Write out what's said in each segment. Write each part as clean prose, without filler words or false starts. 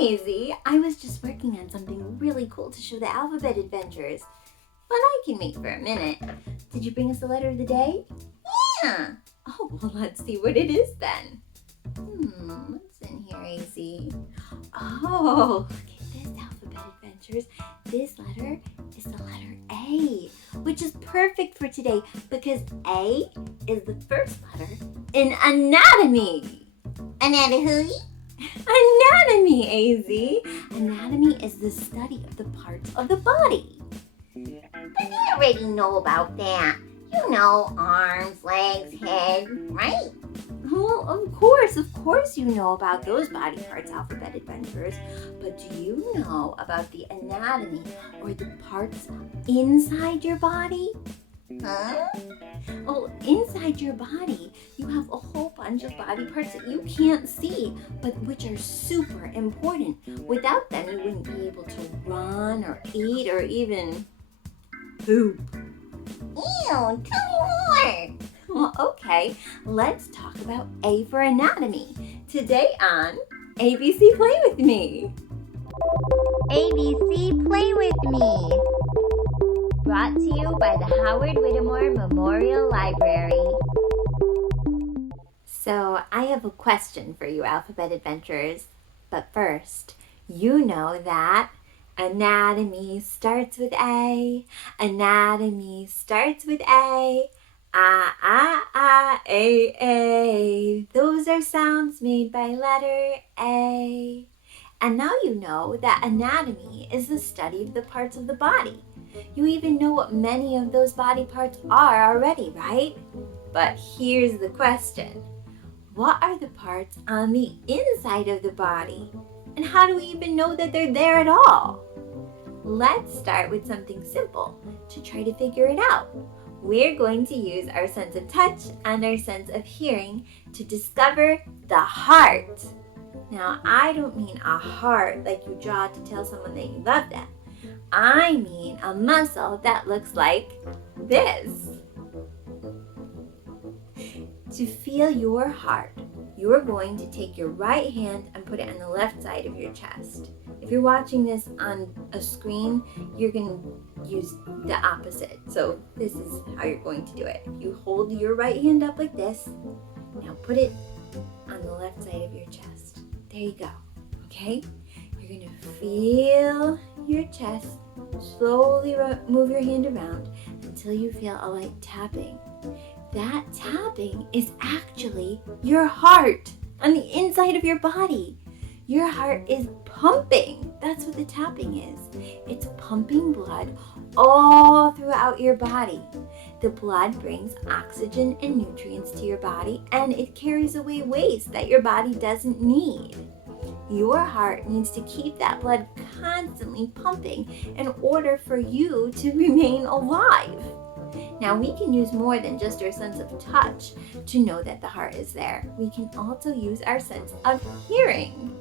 Maisie. I was just working on something really cool to show the alphabet adventures. But I can wait for a minute. Did you bring us the letter of the day? Yeah. Oh, well, let's see what it is then. What's in here, AZ? Oh, look at this alphabet adventures. This letter is the letter A, which is perfect for today because A is the first letter in anatomy. Anatomy? Anatomy, AZ. Anatomy is the study of the parts of the body. But you already know about that. You know, arms, legs, head, right? Well, of course you know about those body parts, alphabet adventures. But do you know about the anatomy or the parts inside your body? Huh? Oh, inside your body, you have a whole bunch of body parts that you can't see, but which are super important. Without them, you wouldn't be able to run or eat or even poop. Ew, tell me more. Well, okay, let's talk about A for anatomy. Today on ABC Play With Me. ABC Play With Me. Brought to you by the Howard Whittemore Memorial Library. So, I have a question for you, alphabet adventurers. But first, you know that anatomy starts with A. Anatomy starts with A. A. Those are sounds made by letter A. And now you know that anatomy is the study of the parts of the body. You even know what many of those body parts are already, right? But here's the question. What are the parts on the inside of the body? And how do we even know that they're there at all? Let's start with something simple to try to figure it out. We're going to use our sense of touch and our sense of hearing to discover the heart. Now, I don't mean a heart like you draw to tell someone that you love them. I mean a muscle that looks like this. To feel your heart, you're going to take your right hand and put it on the left side of your chest. If you're watching this on a screen, you're going to use the opposite. So this is how you're going to do it. You hold your right hand up like this. Now put it on the left side of your chest. There you go. Okay? You're going to feel your chest. Slowly move your hand around until you feel a light tapping. That tapping is actually your heart on the inside of your body. Your heart is pumping. That's what the tapping is. It's pumping blood all throughout your body. The blood brings oxygen and nutrients to your body, and it carries away waste that your body doesn't need. Your heart needs to keep that blood constantly pumping in order for you to remain alive. Now, we can use more than just our sense of touch to know that the heart is there. We can also use our sense of hearing.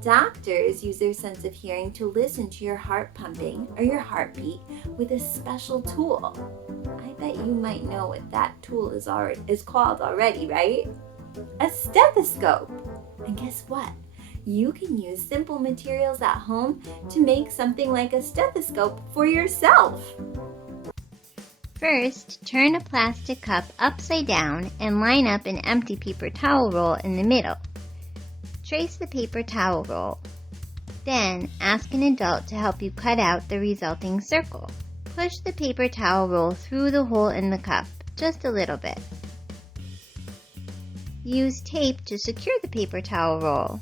Doctors use their sense of hearing to listen to your heart pumping or your heartbeat with a special tool. I bet you might know what that tool is called already, right? A stethoscope. And guess what? You can use simple materials at home to make something like a stethoscope for yourself. First, turn a plastic cup upside down and line up an empty paper towel roll in the middle. Trace the paper towel roll. Then, ask an adult to help you cut out the resulting circle. Push the paper towel roll through the hole in the cup, just a little bit. Use tape to secure the paper towel roll.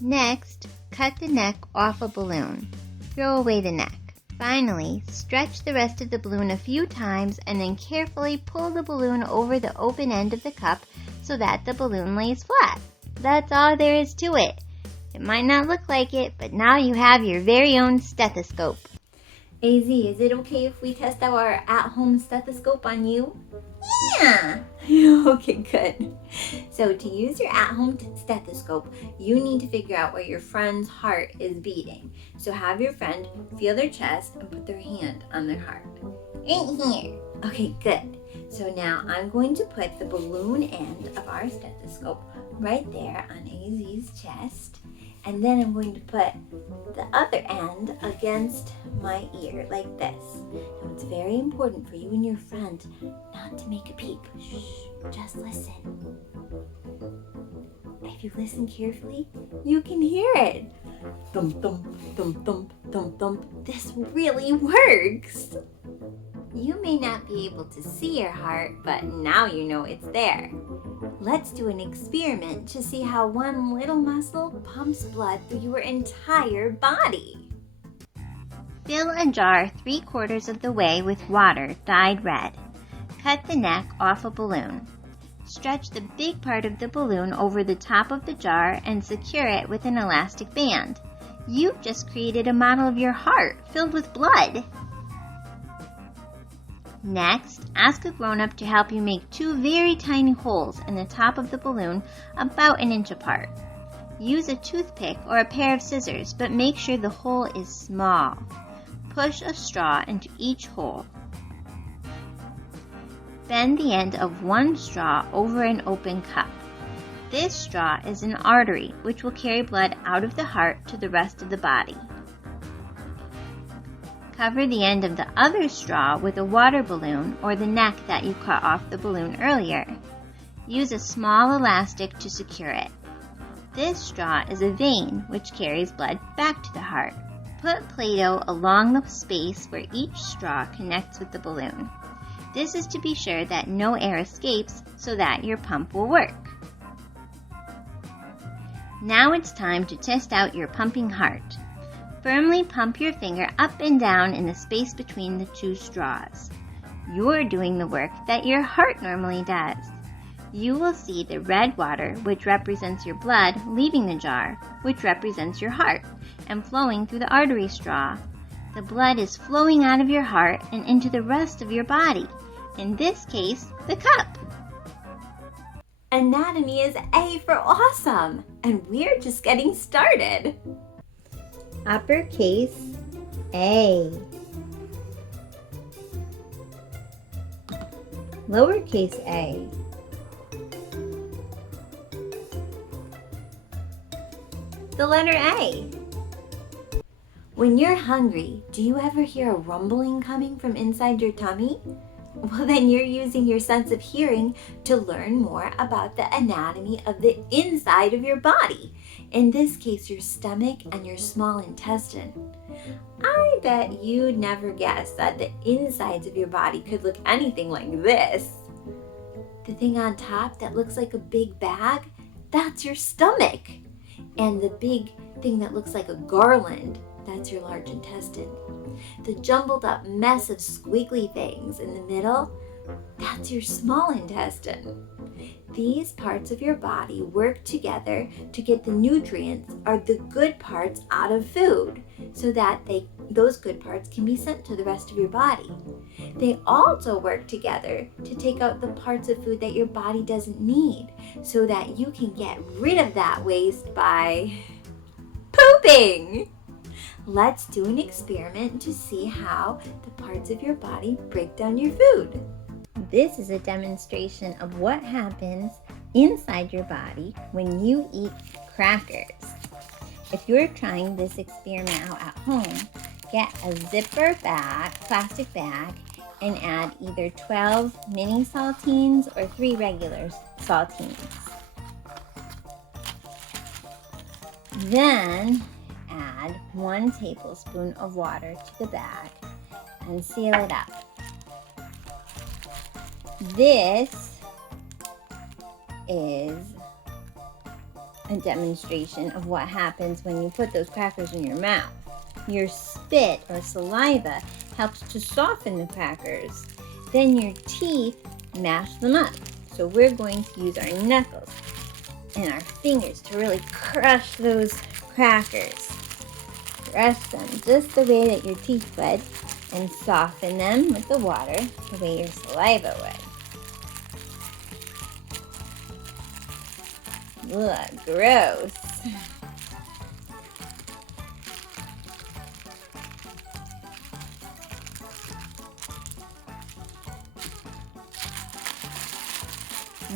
Next, cut the neck off a balloon. Throw away the neck. Finally, stretch the rest of the balloon a few times and then carefully pull the balloon over the open end of the cup so that the balloon lays flat. That's all there is to it. It might not look like it, but now you have your very own stethoscope. AZ, is it okay if we test out our at-home stethoscope on you? Yeah! Okay, good. So to use your at-home stethoscope, you need to figure out where your friend's heart is beating. So have your friend feel their chest and put their hand on their heart. Right here. Okay, good. So now I'm going to put the balloon end of our stethoscope right there on AZ's chest. And then I'm going to put the other end against my ear like this. Now it's very important for you and your friend not to make a peep. Shh, just listen. If you listen carefully, you can hear it. Thump, thump, thump, thump, thump, thump. This really works. You may not be able to see your heart, but now you know it's there. Let's do an experiment to see how one little muscle pumps blood through your entire body. Fill a jar 3/4 of the way with water dyed red. Cut the neck off a balloon. Stretch the big part of the balloon over the top of the jar and secure it with an elastic band. You've just created a model of your heart filled with blood. Next, ask a grown-up to help you make 2 very tiny holes in the top of the balloon about 1 inch apart. Use a toothpick or a pair of scissors, but make sure the hole is small. Push a straw into each hole. Bend the end of one straw over an open cup. This straw is an artery which will carry blood out of the heart to the rest of the body. Cover the end of the other straw with a water balloon or the neck that you cut off the balloon earlier. Use a small elastic to secure it. This straw is a vein which carries blood back to the heart. Put Play-Doh along the space where each straw connects with the balloon. This is to be sure that no air escapes so that your pump will work. Now it's time to test out your pumping heart. Firmly pump your finger up and down in the space between the 2 straws. You're doing the work that your heart normally does. You will see the red water, which represents your blood, leaving the jar, which represents your heart, and flowing through the artery straw. The blood is flowing out of your heart and into the rest of your body, in this case, the cup. Anatomy is A for awesome, and we're just getting started. Uppercase A. Lowercase a. The letter A. When you're hungry, do you ever hear a rumbling coming from inside your tummy? Well, then you're using your sense of hearing to learn more about the anatomy of the inside of your body. In this case, your stomach and your small intestine. I bet you'd never guess that the insides of your body could look anything like this. The thing on top that looks like a big bag, that's your stomach. And the big thing that looks like a garland, that's your large intestine. The jumbled up mess of squiggly things in the middle, that's your small intestine. These parts of your body work together to get the nutrients or the good parts out of food so that those good parts can be sent to the rest of your body. They also work together to take out the parts of food that your body doesn't need so that you can get rid of that waste by pooping. Let's do an experiment to see how the parts of your body break down your food. This is a demonstration of what happens inside your body when you eat crackers. If you're trying this experiment out at home, get a zipper bag, plastic bag, and add either 12 mini saltines or 3 regular saltines. Then add 1 tablespoon of water to the bag and seal it up. This is a demonstration of what happens when you put those crackers in your mouth. Your spit or saliva helps to soften the crackers. Then your teeth mash them up. So we're going to use our knuckles and our fingers to really crush those crackers. Crush them just the way that your teeth would and soften them with the water the way your saliva would. Ugh, gross.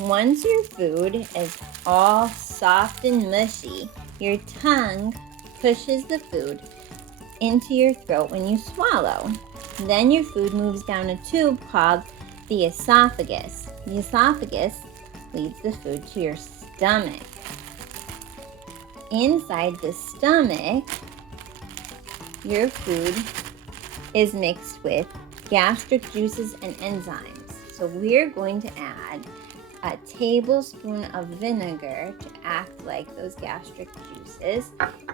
Once your food is all soft and mushy, your tongue pushes the food into your throat when you swallow. Then your food moves down a tube called the esophagus. The esophagus leads the food to your stomach. Inside the stomach, your food is mixed with gastric juices and enzymes. So we're going to add a tablespoon of vinegar to act like those gastric juices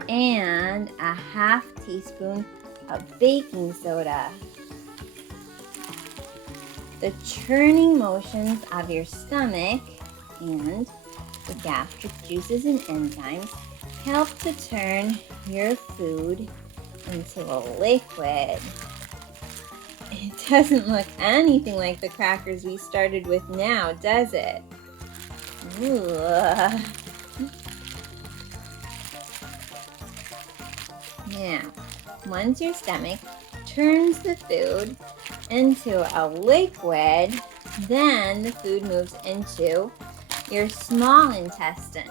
and a half teaspoon of baking soda. The churning motions of your stomach and the gastric juices and enzymes help to turn your food into a liquid. It doesn't look anything like the crackers we started with now, does it? Ugh. Now, once your stomach turns the food into a liquid, then the food moves into your small intestine.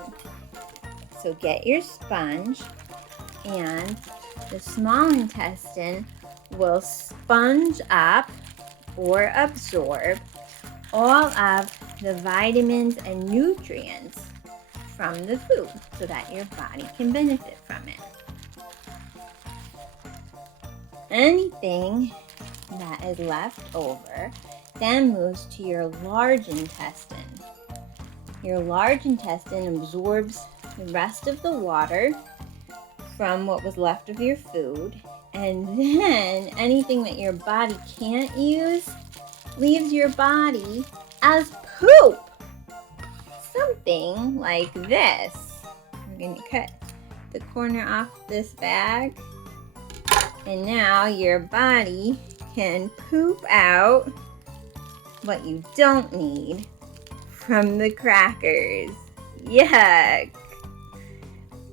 So get your sponge, and the small intestine will sponge up or absorb all of the vitamins and nutrients from the food so that your body can benefit from it. Anything that is left over then moves to your large intestine. Your large intestine absorbs the rest of the water from what was left of your food, and then anything that your body can't use leaves your body as poop. Something like this. I'm going to cut the corner off this bag, and now your body can poop out what you don't need from the crackers. Yuck!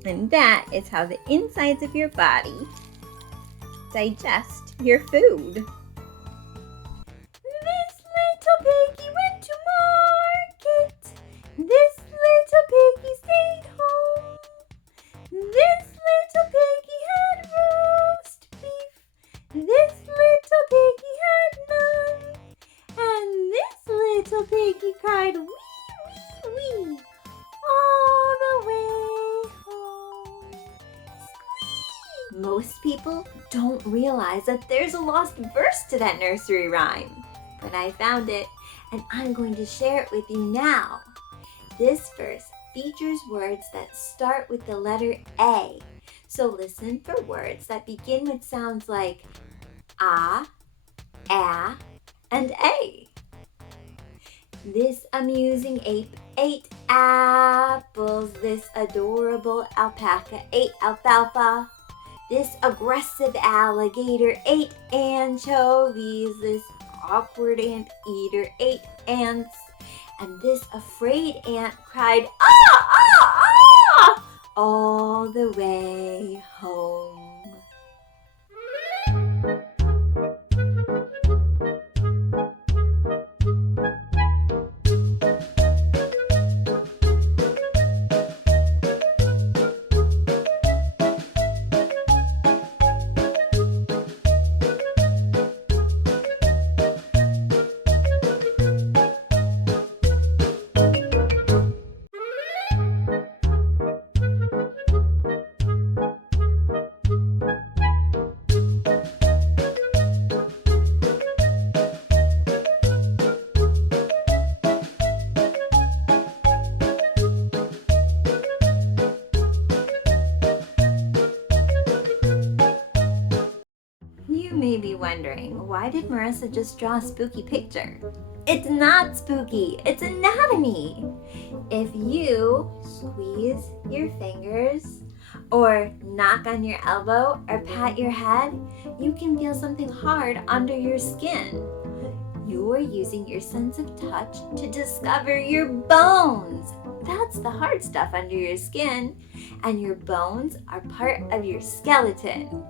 And that is how the insides of your body digest your food. This little piggy went to market. This little piggy stayed home. This little piggy had roast beef. This little piggy had none. And this little piggy cried wee, wee, wee all the way home. Squeak! Most people don't realize that there's a lost verse to that nursery rhyme, but I found it and I'm going to share it with you now. This verse features words that start with the letter A, so listen for words that begin with sounds like ah, and A. This amusing ape ate apples. This adorable alpaca ate alfalfa. This aggressive alligator ate anchovies. This awkward ant eater ate ants. And this afraid ant cried, ah, ah, ah, all the way home. You may be wondering, why did Marissa just draw a spooky picture? It's not spooky, it's anatomy. If you squeeze your fingers or knock on your elbow or pat your head, you can feel something hard under your skin. You're using your sense of touch to discover your bones. That's the hard stuff under your skin, and your bones are part of your skeleton.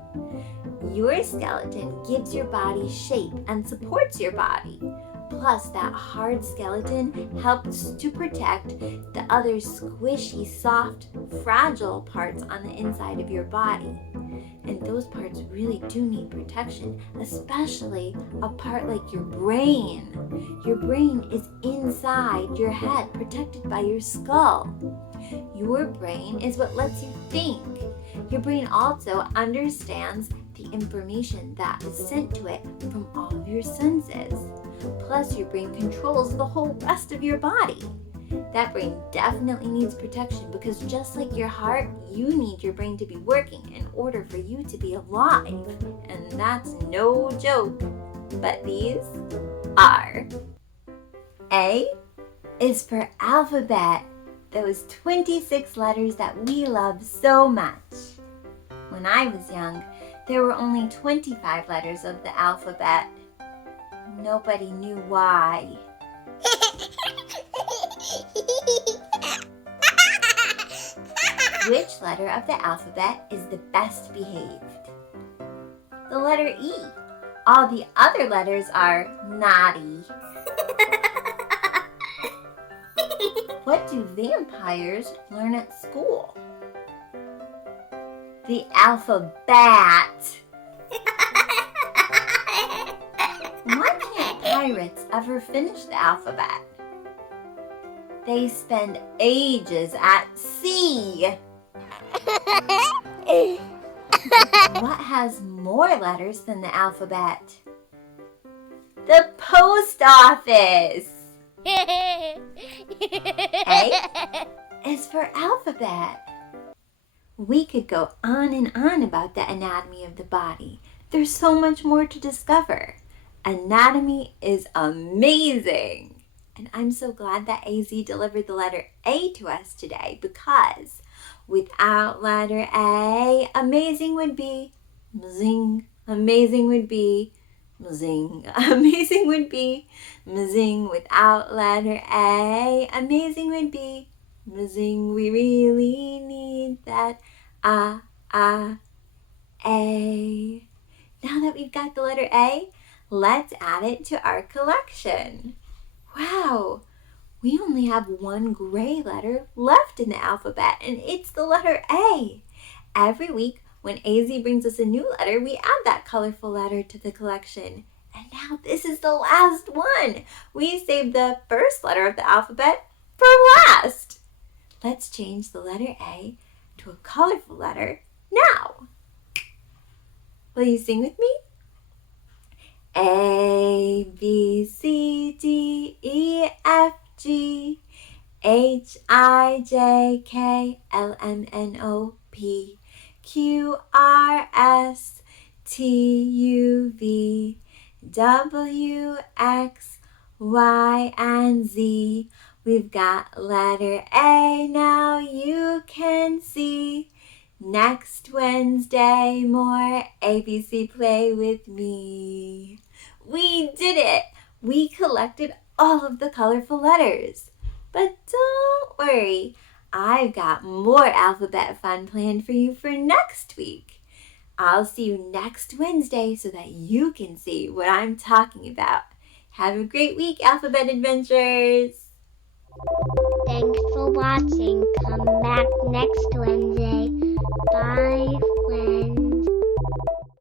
Your skeleton gives your body shape and supports your body. Plus, that hard skeleton helps to protect the other squishy, soft, fragile parts on the inside of your body. And those parts really do need protection, especially a part like your brain. Your brain is inside your head, protected by your skull. Your brain is what lets you think. Your brain also understands the information that is sent to it from all of your senses. Plus, your brain controls the whole rest of your body. That brain definitely needs protection because just like your heart, you need your brain to be working in order for you to be alive. And that's no joke. But these are. A is for alphabet, those 26 letters that we love so much. When I was young, there were only 25 letters of the alphabet. Nobody knew why. Which letter of the alphabet is the best behaved? The letter E. All the other letters are naughty. What do vampires learn at school? The alphabet. Why can't pirates ever finish the alphabet? They spend ages at sea. What has more letters than the alphabet? The post office. A is for alphabet. We could go on and on about the anatomy of the body. There's so much more to discover. Anatomy is amazing. And I'm so glad that AZ delivered the letter A to us today because without letter A, amazing would be mzing. Amazing would be mzing. Amazing would be mzing. Without letter A, amazing would be mzing. We really need that A. Now that we've got the letter A, let's add it to our collection. Wow, we only have one gray letter left in the alphabet, and it's the letter A. Every week, when AZ brings us a new letter, we add that colorful letter to the collection. And now this is the last one. We saved the first letter of the alphabet for last. Let's change the letter A to a colorful letter now. Will you sing with me? A, B, C, D, E, F, G, H, I, J, K, L, M, N, O, P, Q, R, S, T, U, V, W, X, Y, and Z. We've got letter A, now you can see. Next Wednesday, more ABC Play with me. We did it! We collected all of the colorful letters. But don't worry, I've got more alphabet fun planned for you for next week. I'll see you next Wednesday so that you can see what I'm talking about. Have a great week, Alphabet Adventures! Thanks for watching. Come back next Wednesday. Bye